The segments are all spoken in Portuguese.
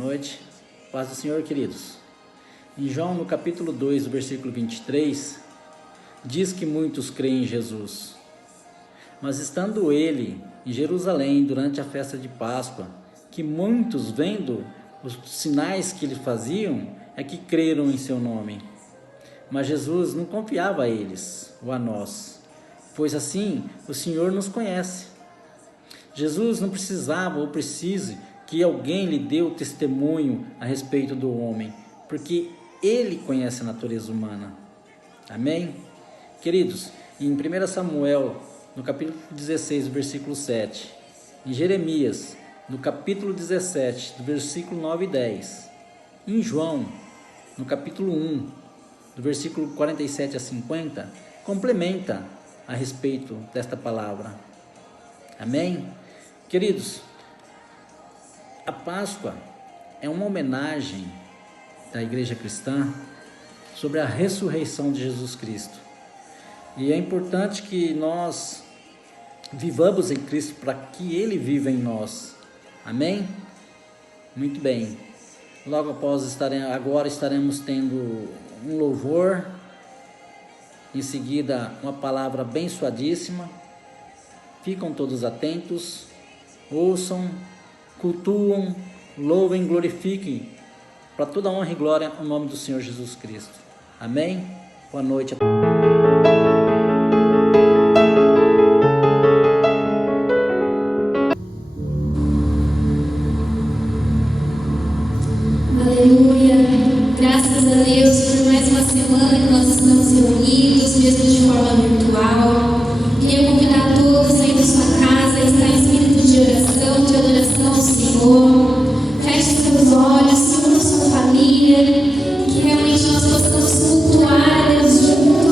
noite. Paz do Senhor, queridos. Em João, no capítulo 2, do versículo 23, diz que muitos creem em Jesus. Mas estando ele em Jerusalém durante a festa de Páscoa, que muitos, vendo os sinais que ele faziam, é que creram em seu nome. Mas Jesus não confiava a eles ou a nós, pois assim o Senhor nos conhece. Jesus não precisava ou precise que alguém lhe dê o testemunho a respeito do homem, porque ele conhece a natureza humana. Amém? Queridos, em 1 Samuel, no capítulo 16, versículo 7, em Jeremias, no capítulo 17, do versículo 9 e 10, em João, no capítulo 1, do versículo 47 a 50, complementa a respeito desta palavra. Amém? Queridos, a Páscoa é uma homenagem da igreja cristã sobre a ressurreição de Jesus Cristo. E é importante que nós vivamos em Cristo para que Ele viva em nós. Amém? Muito bem. Logo após agora estaremos tendo um louvor, em seguida uma palavra abençoadíssima. Ficam todos atentos, ouçam, cultuam, louvem, glorifiquem, para toda honra e glória, o nome do Senhor Jesus Cristo. Amém? Boa noite. Aleluia! Graças a Deus por mais uma semana que nós estamos reunidos, mesmo de forma virtual. Queria convidar todos aí da sua casa a estar em espírito de oração, de adoração ao Senhor. Feche seus olhos, se una a sua família, que realmente nós possamos cultuar a Deus juntos.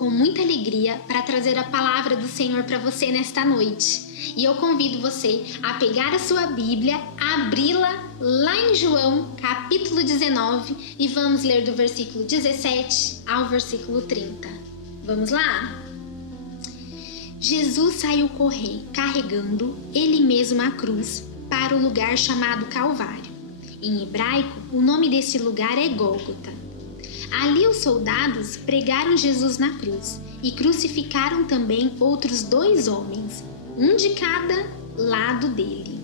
com muita alegria para trazer a palavra do Senhor para você nesta noite. E eu convido você a pegar a sua Bíblia, abri-la lá em João, capítulo 19, e vamos ler do versículo 17 ao versículo 30. Vamos lá? Jesus saiu carregando ele mesmo a cruz para o lugar chamado Calvário. Em hebraico, o nome desse lugar é Gólgota. Ali os soldados pregaram Jesus na cruz e crucificaram também outros 2 homens, um de cada lado dele.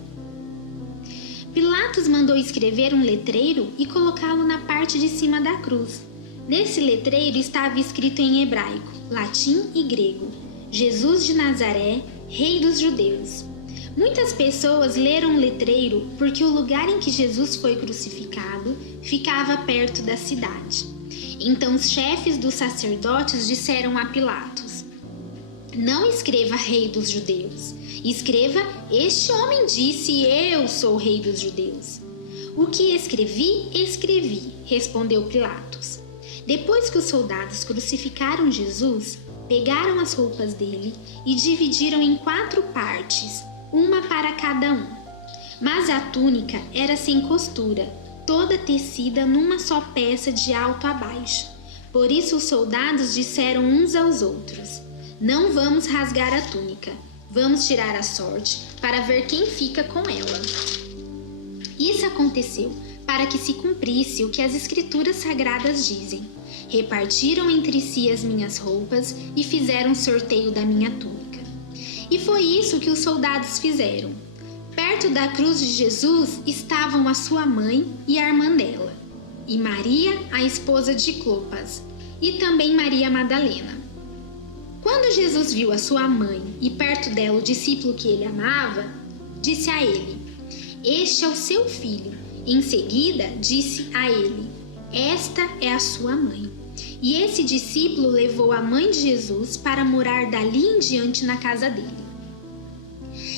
Pilatos mandou escrever um letreiro e colocá-lo na parte de cima da cruz. Nesse letreiro estava escrito em hebraico, latim e grego: Jesus de Nazaré, Rei dos Judeus. Muitas pessoas leram o letreiro porque o lugar em que Jesus foi crucificado ficava perto da cidade. Então os chefes dos sacerdotes disseram a Pilatos: não escreva Rei dos Judeus, escreva: este homem disse, eu sou o Rei dos Judeus. O que escrevi, respondeu Pilatos. Depois que os soldados crucificaram Jesus, pegaram as roupas dele e dividiram em 4 partes, uma para cada um. Mas a túnica era sem costura, toda tecida numa só peça de alto a baixo. Por isso os soldados disseram uns aos outros: não vamos rasgar a túnica, vamos tirar a sorte para ver quem fica com ela. Isso aconteceu para que se cumprisse o que as Escrituras Sagradas dizem: repartiram entre si as minhas roupas e fizeram sorteio da minha túnica. E foi isso que os soldados fizeram. Perto da cruz de Jesus estavam a sua mãe e a irmã dela, e Maria, a esposa de Clopas, e também Maria Madalena. Quando Jesus viu a sua mãe e perto dela o discípulo que ele amava, disse a ele: este é o seu filho. Em seguida, disse a ele: esta é a sua mãe. E esse discípulo levou a mãe de Jesus para morar dali em diante na casa dele.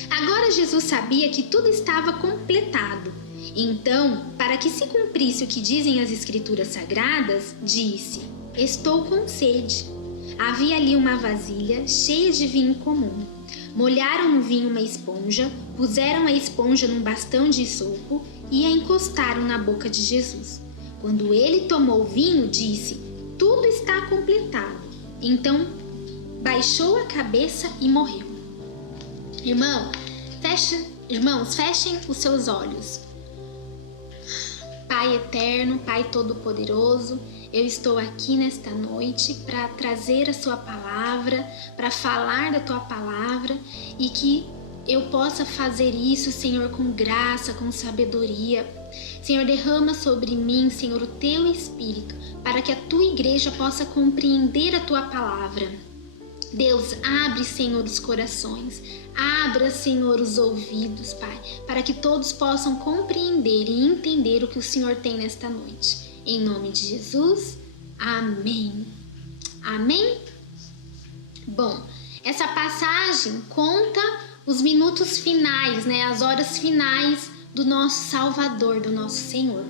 Agora Jesus sabia que tudo estava completado. Então, para que se cumprisse o que dizem as Escrituras Sagradas, disse: estou com sede. Havia ali uma vasilha cheia de vinho comum. Molharam no vinho uma esponja, puseram a esponja num bastão de isopo e a encostaram na boca de Jesus. Quando ele tomou o vinho, disse: tudo está completado. Então baixou a cabeça e morreu. Irmãos, fechem os seus olhos. Pai eterno, Pai todo-poderoso, eu estou aqui nesta noite para trazer a sua palavra, para falar da tua palavra, e que eu possa fazer isso, Senhor, com graça, com sabedoria. Senhor, derrama sobre mim, Senhor, o teu Espírito, para que a tua igreja possa compreender a tua palavra. Deus, abre, Senhor, os corações, abra, Senhor, os ouvidos, Pai, para que todos possam compreender e entender o que o Senhor tem nesta noite. Em nome de Jesus, amém. Amém? Bom, essa passagem conta os minutos finais, as horas finais do nosso Salvador, do nosso Senhor.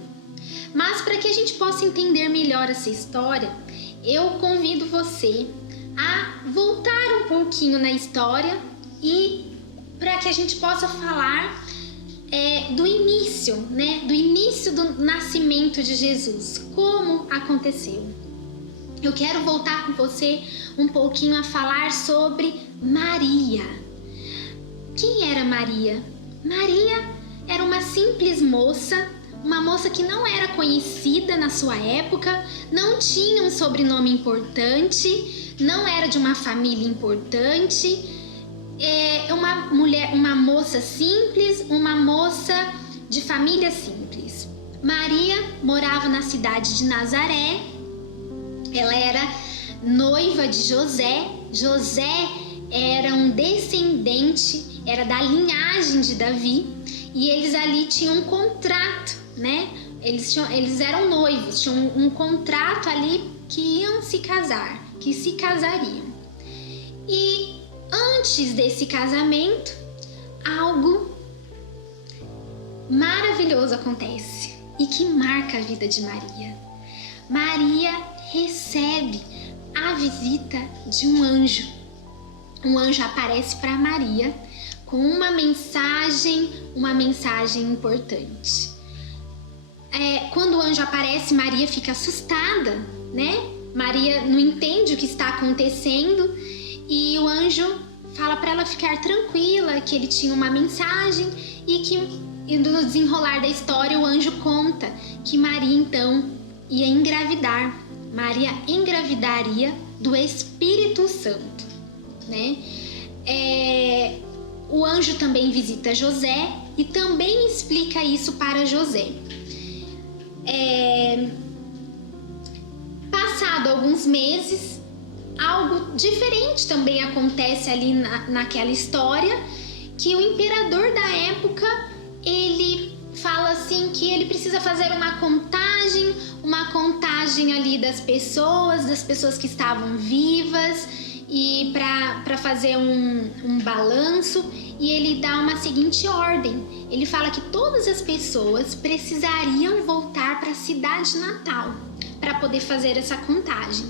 Mas para que a gente possa entender melhor essa história, eu convido você a voltar um pouquinho na história e para que a gente possa falar do início, do início do nascimento de Jesus, como aconteceu. Eu quero voltar com você um pouquinho a falar sobre Maria. Quem era Maria? Maria era uma simples moça, uma moça que não era conhecida na sua época, não tinha um sobrenome importante, não era de uma família importante, uma moça simples, uma moça de família simples. Maria morava na cidade de Nazaré, ela era noiva de José. José era um descendente, era da linhagem de Davi, e eles ali tinham um contrato, Eles eram noivos, tinham um contrato ali que iam se casar, que se casariam. E antes desse casamento, algo maravilhoso acontece e que marca a vida de Maria. Maria recebe a visita de um anjo. Um anjo aparece para Maria com uma mensagem importante. Quando o anjo aparece, Maria fica assustada, né? Maria não entende o que está acontecendo e o anjo fala para ela ficar tranquila, que ele tinha uma mensagem e no desenrolar da história o anjo conta que Maria então ia engravidar. Maria engravidaria do Espírito Santo, né? O anjo também visita José e também explica isso para José. Passado alguns meses, algo diferente também acontece ali naquela história, que o imperador da época, ele fala assim que ele precisa fazer uma contagem ali das pessoas que estavam vivas, e para fazer um balanço, e ele dá uma seguinte ordem. Ele fala que todas as pessoas precisariam voltar para a cidade natal para poder fazer essa contagem.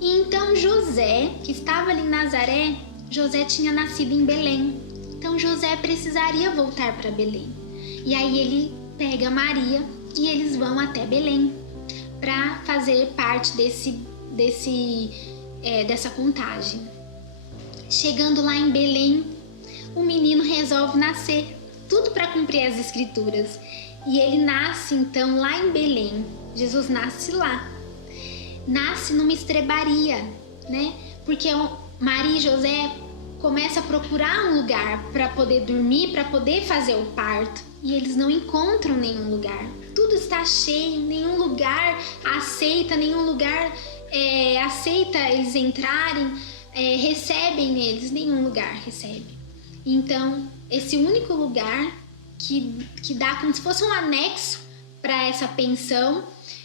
E então José, que estava ali em Nazaré, José tinha nascido em Belém. Então José precisaria voltar para Belém. E aí ele pega Maria e eles vão até Belém para fazer parte dessa contagem. Chegando lá em Belém, o menino resolve nascer, tudo para cumprir as escrituras. E ele nasce então lá em Belém. Jesus nasce lá. Nasce numa estrebaria, né? Porque Maria e José começam a procurar um lugar para poder dormir, para poder fazer o parto. E eles não encontram nenhum lugar. Tudo está cheio, nenhum lugar aceita eles entrarem, recebem eles, nenhum lugar recebe. Então, esse único lugar que dá como se fosse um anexo para essa pensão,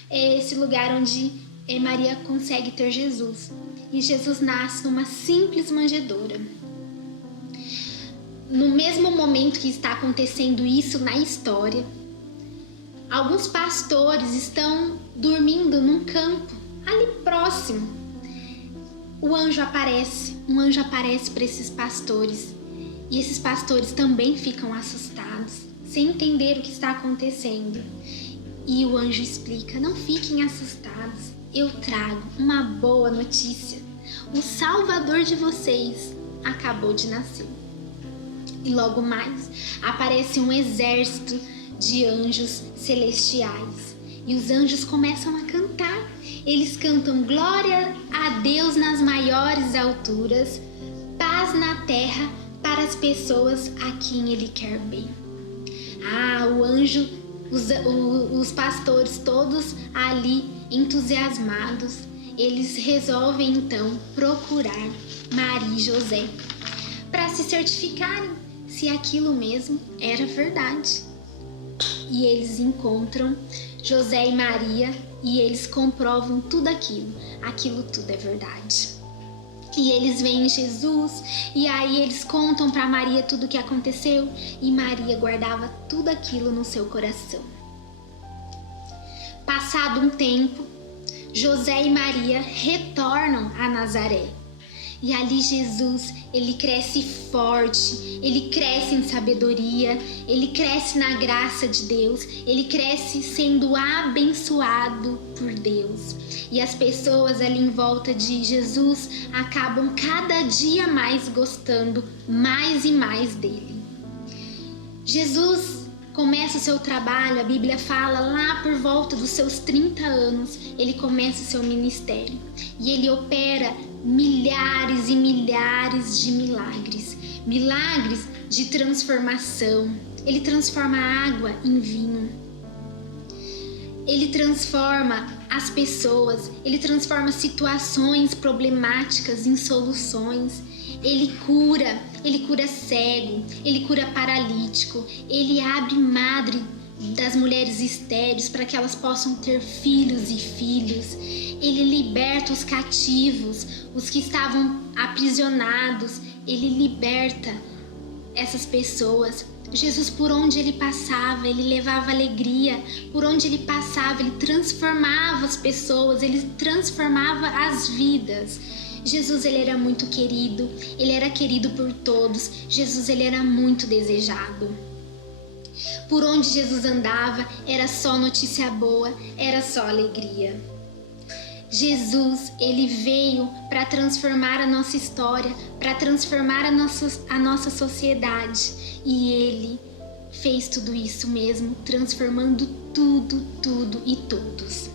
é esse lugar onde Maria consegue ter Jesus. E Jesus nasce numa simples manjedoura. No mesmo momento que está acontecendo isso na história, alguns pastores estão dormindo num campo ali próximo. Um anjo aparece para esses pastores, e esses pastores também ficam assustados, sem entender o que está acontecendo. E o anjo explica: não fiquem assustados, eu trago uma boa notícia. O Salvador de vocês acabou de nascer. E logo mais aparece um exército de anjos celestiais. E os anjos começam a cantar. Eles cantam glória a Deus nas maiores alturas, paz na terra para as pessoas a quem Ele quer bem. O anjo, os pastores todos ali entusiasmados, eles resolvem então procurar Maria e José para se certificarem se aquilo mesmo era verdade. E eles encontram José e Maria e eles comprovam tudo aquilo tudo é verdade. E eles veem Jesus e aí eles contam para Maria tudo o que aconteceu, e Maria guardava tudo aquilo no seu coração. Passado um tempo, José e Maria retornam a Nazaré. E ali Jesus, ele cresce forte, ele cresce em sabedoria, ele cresce na graça de Deus, ele cresce sendo abençoado por Deus. E as pessoas ali em volta de Jesus acabam cada dia mais gostando mais e mais dele. Jesus começa o seu trabalho, a Bíblia fala, lá por volta dos seus 30 anos, ele começa o seu ministério. E ele opera milhares e milhares de milagres de transformação. Ele transforma a água em vinho. Ele transforma as pessoas, ele transforma situações problemáticas em soluções. Ele cura cego, ele cura paralítico, ele abre madre das mulheres estéreis para que elas possam ter filhos e filhas. Ele liberta os cativos, os que estavam aprisionados, ele liberta essas pessoas. Jesus, por onde ele passava, ele levava alegria. Por onde ele passava, ele transformava as pessoas, ele transformava as vidas. Jesus, ele era muito querido, ele era querido por todos. Jesus, ele era muito desejado. Por onde Jesus andava, era só notícia boa, era só alegria. Jesus, ele veio para transformar a nossa história, para transformar a nossa sociedade. E ele fez tudo isso mesmo, transformando tudo e todos.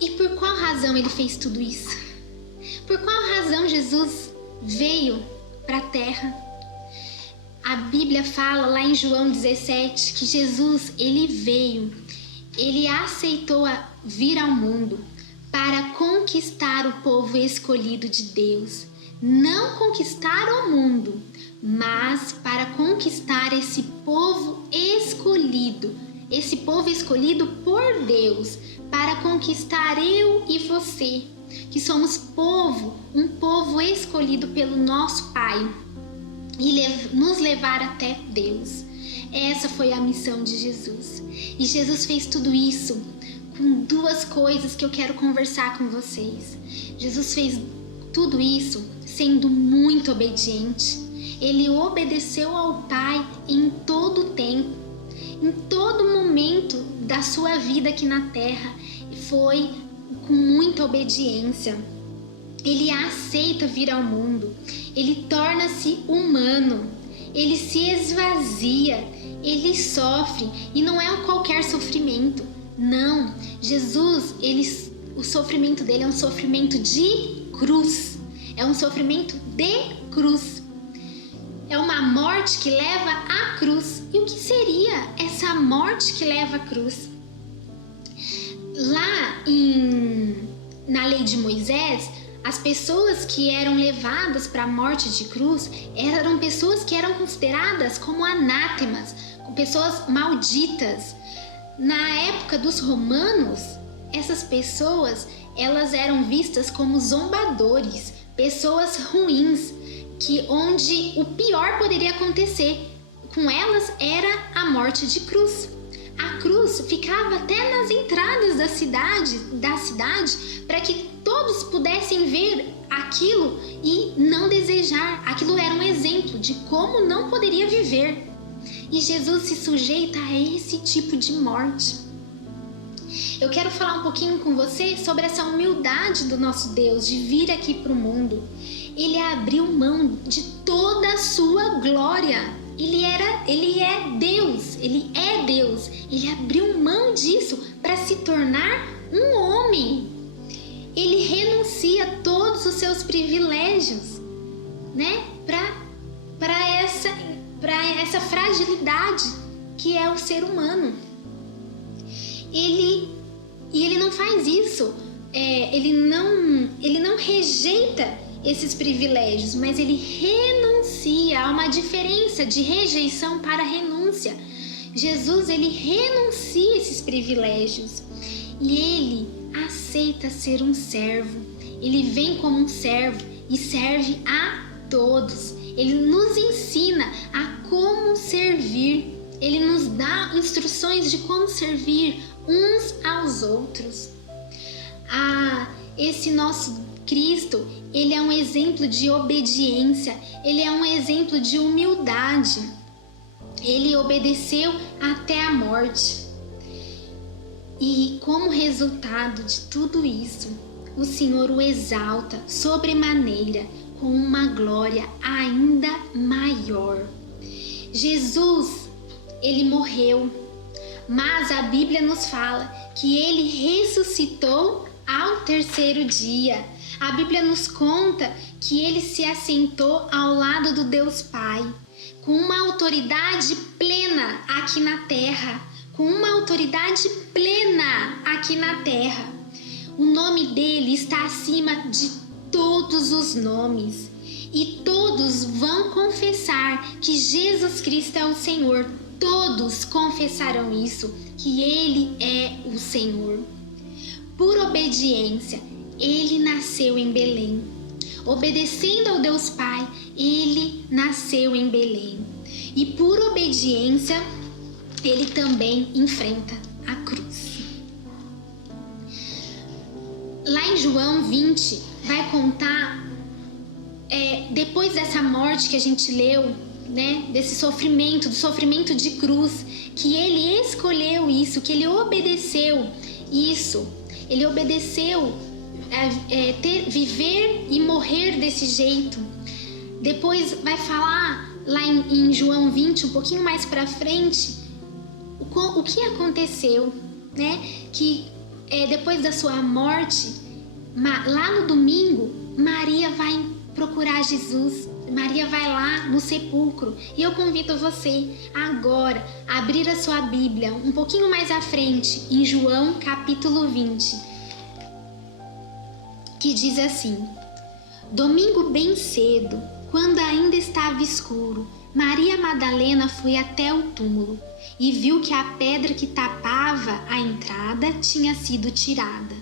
E por qual razão ele fez tudo isso? Por qual razão Jesus veio para a terra? A Bíblia fala lá em João 17 que Jesus, ele veio, ele aceitou vir ao mundo para conquistar o povo escolhido de Deus. Não conquistar o mundo, mas para conquistar esse povo escolhido por Deus, para conquistar eu e você, que somos um povo escolhido pelo nosso Pai, e nos levar até Deus. Essa foi a missão de Jesus. E Jesus fez tudo isso com duas coisas que eu quero conversar com vocês. Jesus fez tudo isso sendo muito obediente. Ele obedeceu ao Pai em todo o tempo, em todo momento da sua vida aqui na terra. Foi com muita obediência. Ele aceita vir ao mundo, ele torna-se humano, ele se esvazia, ele sofre, e não é qualquer sofrimento, não. Jesus, o sofrimento dele é um sofrimento de cruz, é um sofrimento de cruz, é uma morte que leva à cruz. E o que seria essa morte que leva à cruz? Lá na lei de Moisés, as pessoas que eram levadas para a morte de cruz eram pessoas que eram consideradas como anátemas, pessoas malditas. Na época dos romanos, essas pessoas, elas eram vistas como zombadores, pessoas ruins, onde o pior poderia acontecer com elas era a morte de cruz. A cruz ficava até nas entradas da cidade, para que todos pudessem ver aquilo e não desejar. Aquilo era um exemplo de como não poderia viver. E Jesus se sujeita a esse tipo de morte. Eu quero falar um pouquinho com você sobre essa humildade do nosso Deus de vir aqui para o mundo. Ele abriu mão de toda a sua glória. Ele é Deus, ele é Deus. Ele abriu mão disso para se tornar um homem. Ele renuncia a todos os seus privilégios, né? Para essa fragilidade que é o ser humano. Ele não faz isso. Ele não rejeita esses privilégios, mas ele renuncia. Há uma diferença de rejeição para renúncia. Jesus, ele renuncia esses privilégios e ele aceita ser um servo. Ele vem como um servo e serve a todos. Ele nos ensina a como servir. Ele nos dá instruções de como servir uns aos outros. Esse nosso Cristo, ele é um exemplo de obediência, ele é um exemplo de humildade. Ele obedeceu até a morte. E como resultado de tudo isso, o Senhor o exalta sobremaneira com uma glória ainda maior. Jesus, ele morreu, mas a Bíblia nos fala que ele ressuscitou ao terceiro dia. A Bíblia nos conta que ele se assentou ao lado do Deus Pai, com uma autoridade plena aqui na terra, O nome dele está acima de todos os nomes, e todos vão confessar que Jesus Cristo é o Senhor. Todos confessarão isso, que ele é o Senhor. Por obediência, ele nasceu em Belém. obedecendo ao Deus Pai, ele nasceu em Belém. E por obediência, ele também enfrenta a cruz. Lá em João 20, vai contar, depois dessa morte que a gente leu, né, desse sofrimento, do sofrimento de cruz, que ele escolheu isso, que ele obedeceu isso. Ele obedeceu viver e morrer desse jeito. Depois vai falar lá em João 20, um pouquinho mais para frente, o que aconteceu, né? Que depois da sua morte, lá no domingo, Maria vai procurar Jesus. Maria vai lá no sepulcro. E eu convido você agora a abrir a sua Bíblia um pouquinho mais à frente, em João capítulo 20, que diz assim: domingo bem cedo, quando ainda estava escuro, Maria Madalena foi até o túmulo e viu que a pedra que tapava a entrada tinha sido tirada.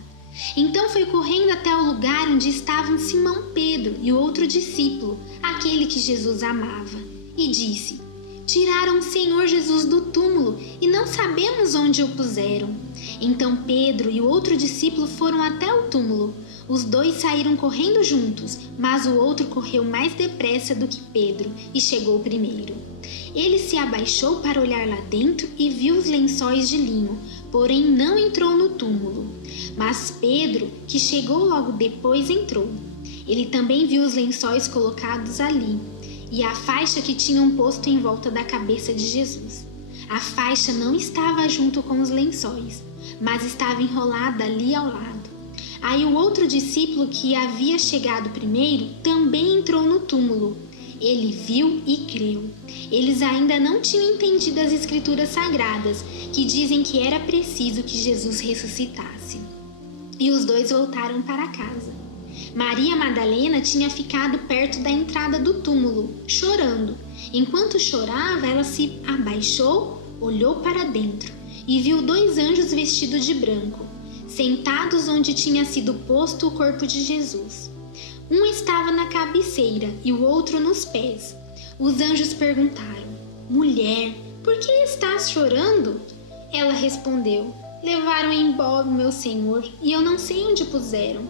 Então foi correndo até o lugar onde estavam Simão Pedro e o outro discípulo, aquele que Jesus amava, e disse: tiraram o Senhor Jesus do túmulo e não sabemos onde o puseram. Então Pedro e o outro discípulo foram até o túmulo. Os dois saíram correndo juntos, mas o outro correu mais depressa do que Pedro e chegou primeiro. Ele se abaixou para olhar lá dentro e viu os lençóis de linho, porém não entrou no túmulo. Mas Pedro, que chegou logo depois, entrou. Ele também viu os lençóis colocados ali e a faixa que tinham posto em volta da cabeça de Jesus. A faixa não estava junto com os lençóis, mas estava enrolada ali ao lado. Aí o outro discípulo, que havia chegado primeiro, também entrou no túmulo. Ele viu e creu. Eles ainda não tinham entendido as escrituras sagradas, que dizem que era preciso que Jesus ressuscitasse. E os dois voltaram para casa. Maria Madalena tinha ficado perto da entrada do túmulo, chorando. Enquanto chorava, ela se abaixou, olhou para dentro e viu 2 anjos vestidos de branco, sentados onde tinha sido posto o corpo de Jesus. Um estava na cabeceira e o outro nos pés. Os anjos perguntaram: mulher, por que estás chorando? Ela respondeu: levaram embora o meu Senhor e eu não sei onde puseram.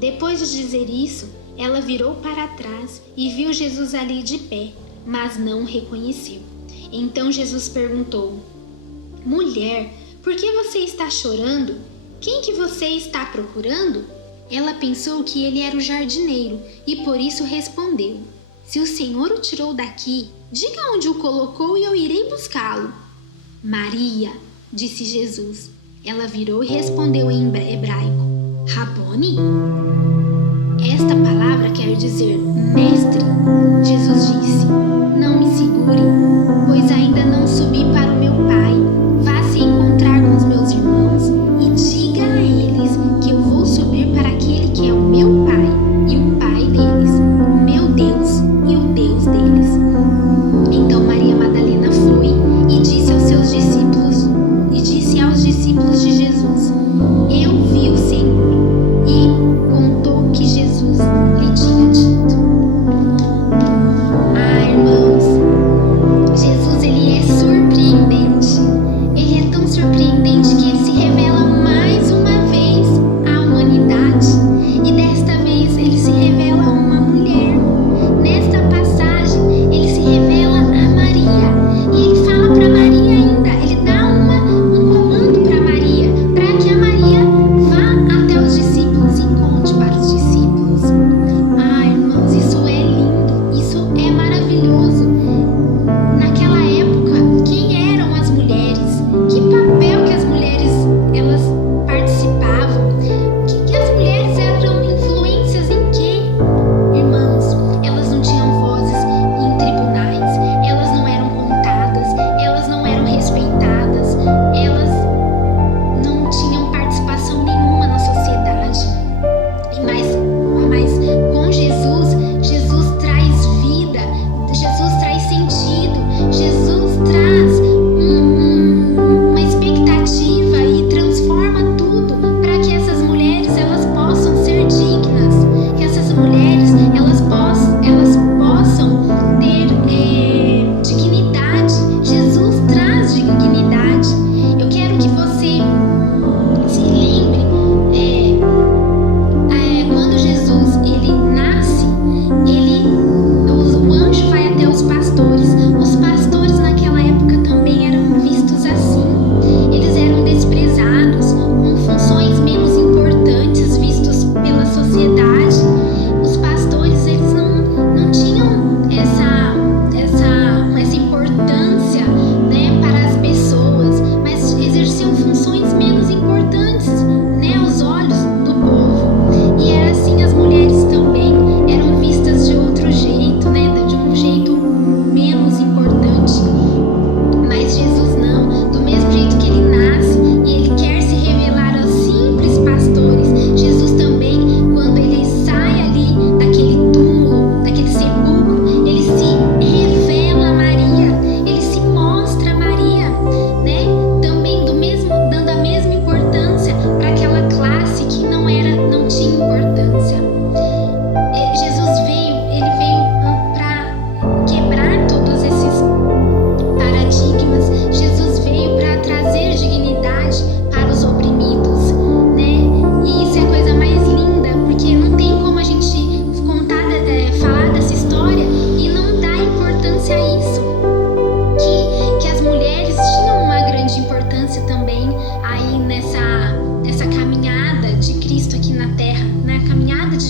Depois de dizer isso, ela virou para trás e viu Jesus ali de pé, mas não o reconheceu. Então Jesus perguntou: mulher, por que você está chorando? Quem que você está procurando? Ela pensou que ele era o jardineiro e por isso respondeu: se o Senhor o tirou daqui, diga onde o colocou e eu irei buscá-lo. Maria, disse Jesus. Ela virou e respondeu em hebraico: Rabone? Esta palavra quer dizer mestre. Jesus disse: não me segure, pois ainda não subi para o meu Pai. Vá se encontrar com os meus irmãos e diga a eles que eu vou subir para aquele que é o meu Pai e o Pai deles, o meu Deus e o Deus deles. Então Maria Madalena foi e disse aos discípulos de Jesus: eu vi o Senhor, e contou o que Jesus lhe tinha dito.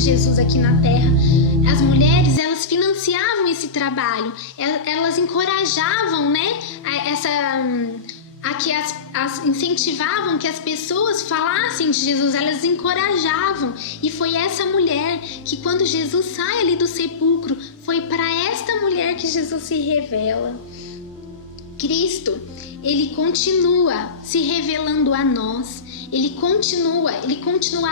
Jesus aqui na terra, as mulheres, elas financiavam esse trabalho, elas encorajavam, né, incentivavam que as pessoas falassem de Jesus, elas encorajavam. E foi essa mulher que, quando Jesus sai ali do sepulcro, foi para esta mulher que Jesus se revela. Cristo, ele continua se revelando a nós. Ele continua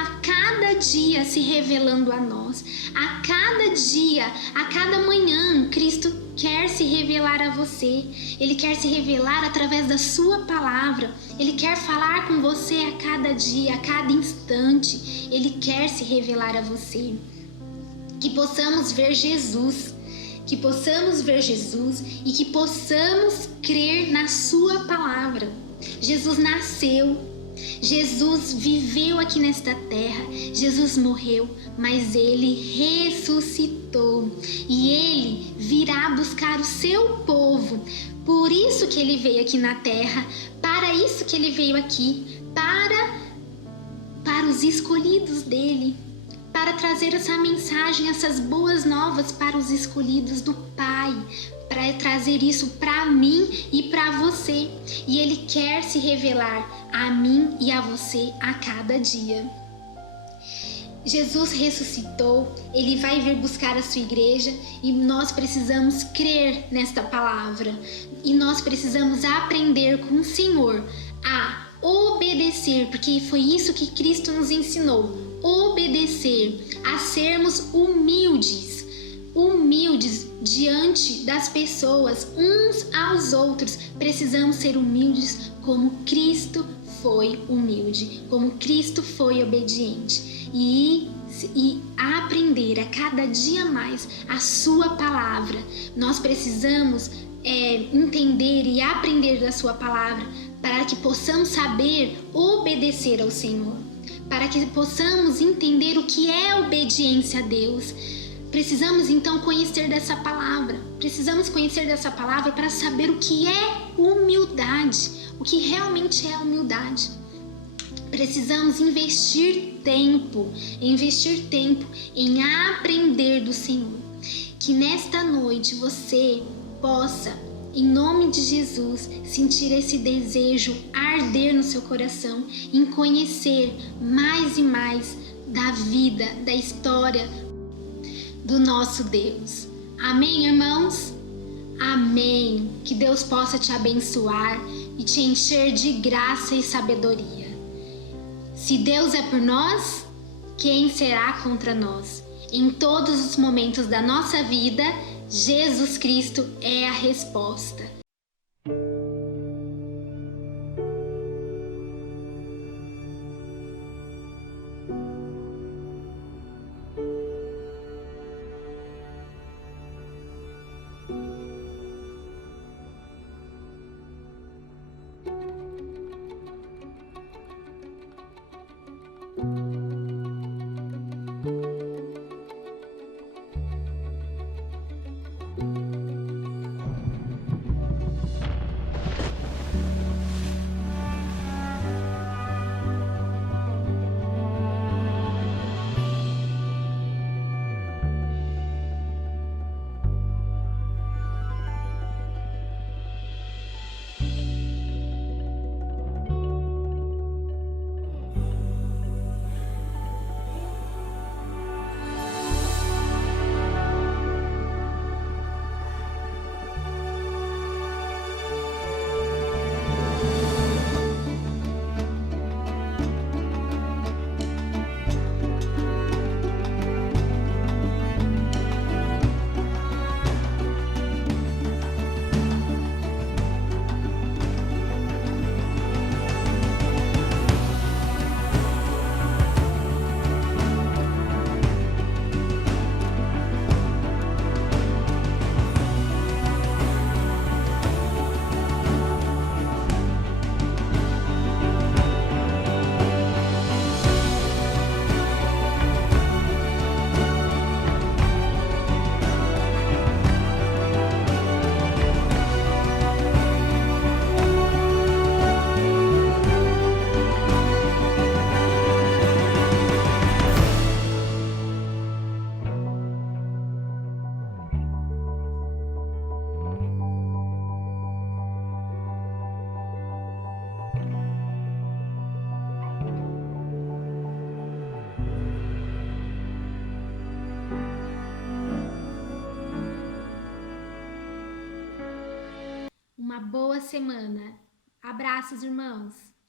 a cada dia se revelando a nós. A cada dia, a cada manhã, Cristo quer se revelar a você. Ele quer se revelar através da sua palavra. Ele quer falar com você a cada dia, a cada instante. Ele quer se revelar a você. Que possamos ver Jesus. Que possamos ver Jesus e que possamos crer na sua palavra. Jesus nasceu, Jesus viveu aqui nesta terra, Jesus morreu, mas ele ressuscitou e ele virá buscar o seu povo. Por isso que ele veio aqui na terra, para isso que ele veio aqui, para os escolhidos dele. Para trazer essa mensagem, essas boas novas para os escolhidos do Pai, para trazer isso para mim e para você. E Ele quer se revelar a mim e a você a cada dia. Jesus ressuscitou, Ele vai vir buscar a sua igreja e nós precisamos crer nesta palavra. E nós precisamos aprender com o Senhor a obedecer, porque foi isso que Cristo nos ensinou. Obedecer, a sermos humildes diante das pessoas, uns aos outros. Precisamos ser humildes como Cristo foi humilde, como Cristo foi obediente e aprender a cada dia mais a sua palavra. Nós precisamos entender e aprender da sua palavra para que possamos saber obedecer ao Senhor. Para que possamos entender o que é obediência a Deus. Precisamos então conhecer dessa palavra. Precisamos conhecer dessa palavra para saber o que é humildade. O que realmente é humildade. Precisamos investir tempo em aprender do Senhor. Que nesta noite você possa, em nome de Jesus, sentir esse desejo arder no seu coração, em conhecer mais e mais da vida, da história do nosso Deus. Amém, irmãos? Amém. Que Deus possa te abençoar e te encher de graça e sabedoria. Se Deus é por nós, quem será contra nós? Em todos os momentos da nossa vida, Jesus Cristo é a resposta. uma boa semana. Abraços, irmãos!